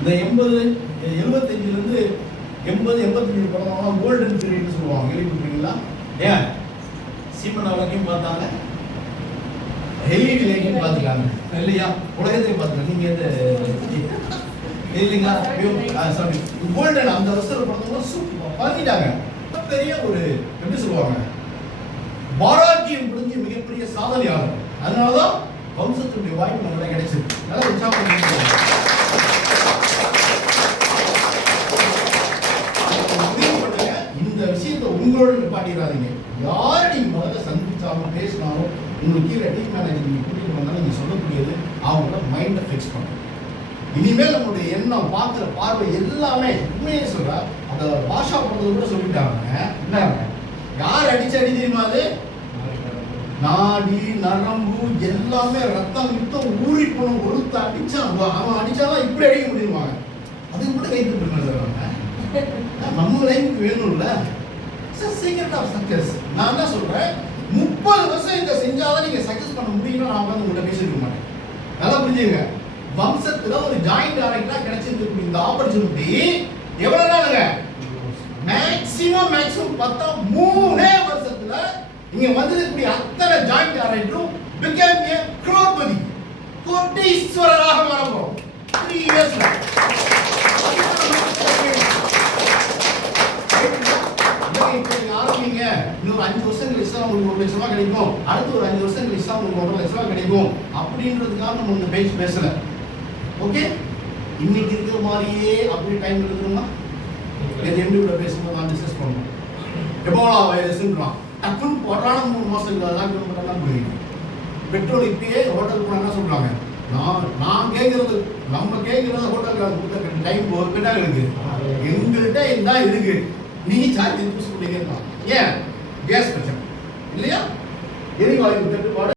இந்த 75லேருந்து 85 படம் கோல்டன் பீரியட்னு சொல்லுவாங்க. கேள்விப்பட்டிருக்கீங்களா? ஏன் சீமன் வரைக்கும் பார்த்தாங்க, எல்இடி லைட்டும் பார்த்துக்காங்க இல்லையா? உலகத்தையும் பார்த்துக்காங்க. நீங்கள் எது இல்லைங்களா? சாரி, கோல்டன் அந்த வருஷத்தில் படத்தோட சூப்பர் பண்ணிட்டாங்க. பெரிய ஒரு எப்படி சொல்லுவாங்க, பாராட்டியம் புரிஞ்சு மிகப்பெரிய சாதனையாளர். அதனாலதான் வம்சத்தினுடைய வாய்ப்பு நம்மள கிடைச்சது. நல்லா இந்த விஷயத்தை உங்களோட நிப்பாட்டிடாதீங்க. யாரை நீங்க முதல்ல சந்திச்சாலும் பேசினாலும் உங்களுக்கு கீழே டீம் மேனேஜர் நீங்க கூட்டிட்டு வந்தாலும் நீங்க சொல்லக்கூடியது அவங்களோட மைண்டை ஃபிக்ஸ் பண்ணுங்க. இனிமேல் நம்மளுடைய எண்ணம், பார்க்குற பார்வை எல்லாமே உண்மையே சொல்ற. அந்த பாஷா படத்துல கூட சொல்லிட்டாங்க, என்ன யார் அடிச்சு அடி தெரியுமா? அது நாடி நரம்பு எல்லாமே ரத்தம் யுத்தம் ஊறி போன ஒருத்த அடிச்சான். அவன் அடிச்சாதான் இப்படி அடிக்க முடியுமாங்க. அதுக்கு கூட கைத்து பண்ணுறாங்க. நம்ம லைஃபுக்கு வேணும்ல. Secret of success. நான் என்ன சொல்றேன், 30 வருஷம் இதை செஞ்சாதான் நீங்க சக்சஸ் பண்ண முடியும்னு நான் வந்து உங்கள்கிட்ட பேசிருக்க மாட்டேன். நல்லா புரிஞ்சுங்க. வம்சத்துல ஒரு ஜாயிண்ட் டைரக்டரா கிடைச்சிருக்கக்கூடிய இந்த ஆப்பர்ச்சுனிட்டி எவ்வளவு நாளுங்க? மேக்ஸிமம் பார்த்தா 3 வருஷத்துல இங்க வந்திருக்கக்கூடிய அத்தனை ஜாயிண்ட் டைரக்டரும் became a crorepati, கோட்டீஸ்வரராக மாறப்போம். 3 இயர்ஸ்ல ஆரம்பிங்க. இன்னொரு 5 வருஷம் கழிச்சா உங்களுக்கு 1 லட்ச ரூபாய் கிடைக்கும், அடுத்து ஒரு 5 வருஷம் கழிச்சா உங்களுக்கு 1.5 லட்ச ரூபாய் கிடைக்கும் அப்படின்றதுக்காக நம்ம இந்த பேச்சு பேசல. ஓகே, இன்னைக்கு இருக்கிற மாதிரியே அப்படி டைம் இருக்குதுன்னா எம்டி கூட பேசும்போது நான் டிஸ்கஸ் பண்ணுவோம். எபோலா வைரஸ்ன்றான், டக்குன்னு போடுறான 3 மாசத்துக்கு அதெல்லாம் கிலோமீட்டர்லாம் போயிடும். பெட்ரோல் இப்பயே ஹோட்டல் போனால் என்ன சொல்றாங்க, நான் கேட்கறது நம்ம கேட்கறது ஹோட்டல் கொடுத்த டைம் போகிட்டா இருக்கு, எங்கள்கிட்ட இதுதான் இருக்கு, நீ சார்ஜ் சொல்லிங்க. ஏன் கேஸ் பிரச்சனை இல்லையா? எரிவாயு தட்டுப்பாடு.